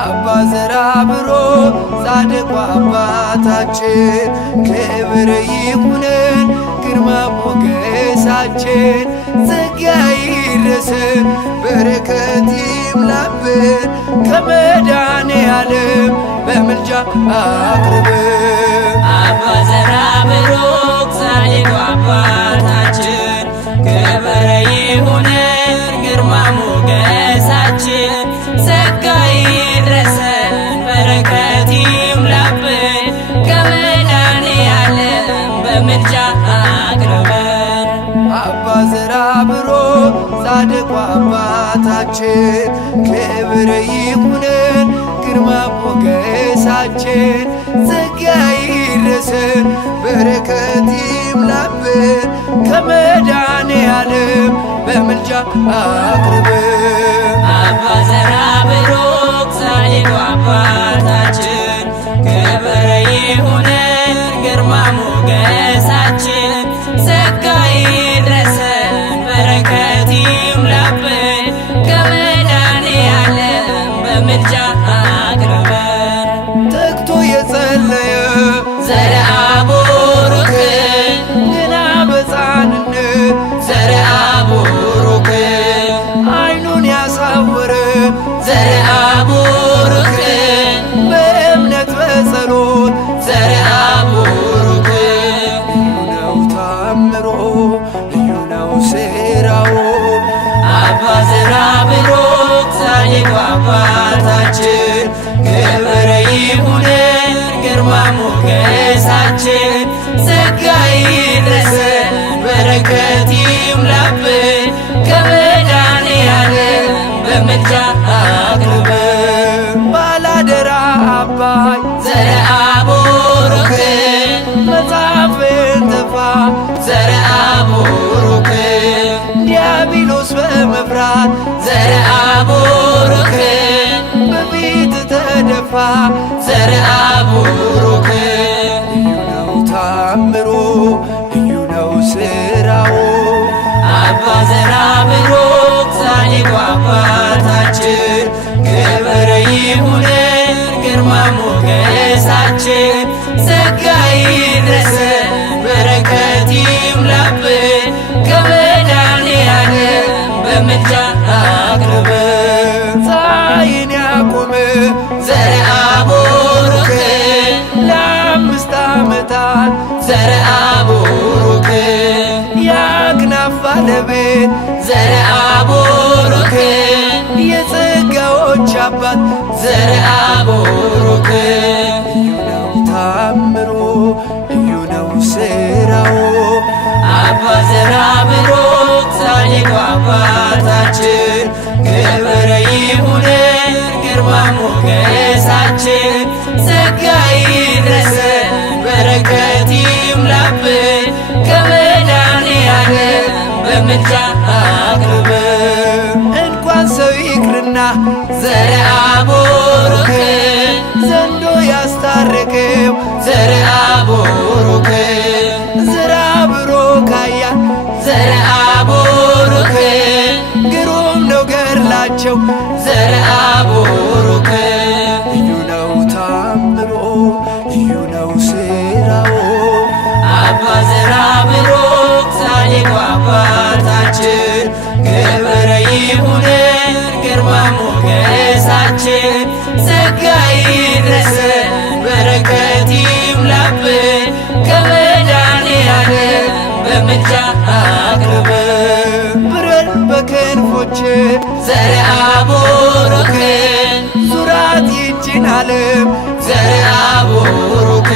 አባ ዘራብሩክ ጻድቁ አባታችን ክብር ይሁነን ግርማ ሞገሳችን ጸጋ ይድረሰን በረከት ይምላብን ከመድኃኔዓለም በምልጃ አቅርበን አባ ዘራብሩክ ጻድቁ አባታችን ክብር ይሁነን ግርማ ሞገሳችን ጸጋ ይድረሰን በረከት ይምላብን ከመድኃኔዓለም በምልጃ አቅርበን አባ ዘራብሩክ ጻድቁ አባታችን ክብር ይሁነን ግርማ ሞገሳችን ጸጋ ይድረሰን በረከት ይምላብን ከመድኃኔዓለም በምልጃ አቅርበን አባ ዘራብሩክ ጻድቁ አባታችን ክብር ይሁነን ግርማ ሞገሳችን ጸጋ ይድረሰን በረከት ይምላብን ከመድኃኔዓለም በምልጃ አቅርበን ተግቶ የጸለየ ዘርአብሩክ ገና በሕፃንነት ዘርአብሩክ ዓይኑን ያሳወረ ዘርአብሩክ በእምነት በጸሎት ዘርአብሩክ ልዩ ነው ታምሮ ልዩ ነው ሥራው አባ ዘራብሩክ ጻድቁ አባታችን ክብር ይሁነን ግርማ ሞገሳችን ጸጋ ይድረሰን በረከት ይምላብን ከመድኃኔዓለም በምልጃ አቅርበን ባላደራ አባይ ዘርአብሩክ መጽሐፍን ተፋ ዘርአብሩክ ዲያብሎስ በመፍራት ዘርአብሩክ በፊት ተደፋ ዘርአብሩክ ልዩ ነው ታምሮ ልዩ ነው ሥራው አባ ዘራብሩክ ጻድቁ አባታችን ክብር ይሁነን ግርማ ሞገሳችን ጸጋ ይድረሰን በረከት ይምላብን ከመድኃኔዓለም በምልጃ አቅርበን ፀሐይን ያቆመ ዘርአብሩክ ለ5 ዓመታት ዘርአብሩክ የአክናፍ ባለቤት ዘርአብሩክ የጸጋዎች አባት ዘርአብሩክ ልዩ ነው ታምሮ ልዩ ነው ሥራው አባ ዘራብሩክ ጻድቁ አባታችን ክብር ይሁነን ግርማ ሞገሳችን ጸጋ ይድረሰን በረከት ይምላብን ከመድኃኔዓለም በምልጃ አቅርበን እንኳን ሰው ይቅርና ዘርአብሩክ ዘንዶ ያስታረቀው ዘርአብሩክ ዘራብሩክ ኃያል ዘርአብሩክ ግሩም ነው ገድላቸው ዘርአብሩክ ልዩ ነው ታምሮ ልዩ ነው ሥራው አባ ዘራብሩክ ጻድቁ አባታችን ክብር ይሁነን ግርማ ሞገሳችን ጸጋ ይድረሰን በረከት ይምላብን ከመድኃኔዓለም በምልጃ አቅርበን ብረር በክንፎች ዘርአብሩክ ዙራት ይችን ዓለም ዘርአብሩክ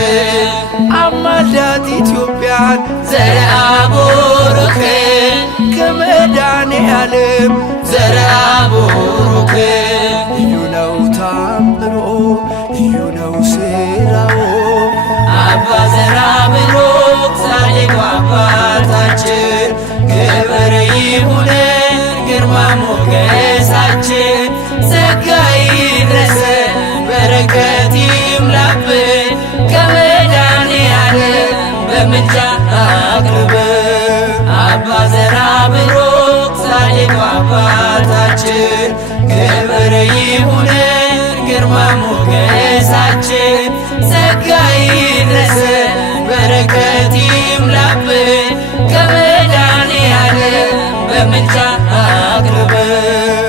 አማልዳት ኢትዮጵያን ዘርአብሩክ ከመድኃኔዓለም ዘርአብሩክ ልዩ ነው ታምሮ ልዩ ነው ሥራው አባ ዘራብሩክ ጻድቁ አባታችን ክብር ይሁነን ግርማ ሞገሳችን ጸጋ ይድረሰን በረከት ይምላብን ከመድኃኔዓለም በምልጃ አቅርበን አባ ዘራብሩክ ጻድቁ አባታችን ክብር ይሁነን ግርማ ሞገሳችን ጸጋ ይድረሰን በረከት ይምላብን ከመድኃኔዓለም በምልጃ አቅርበን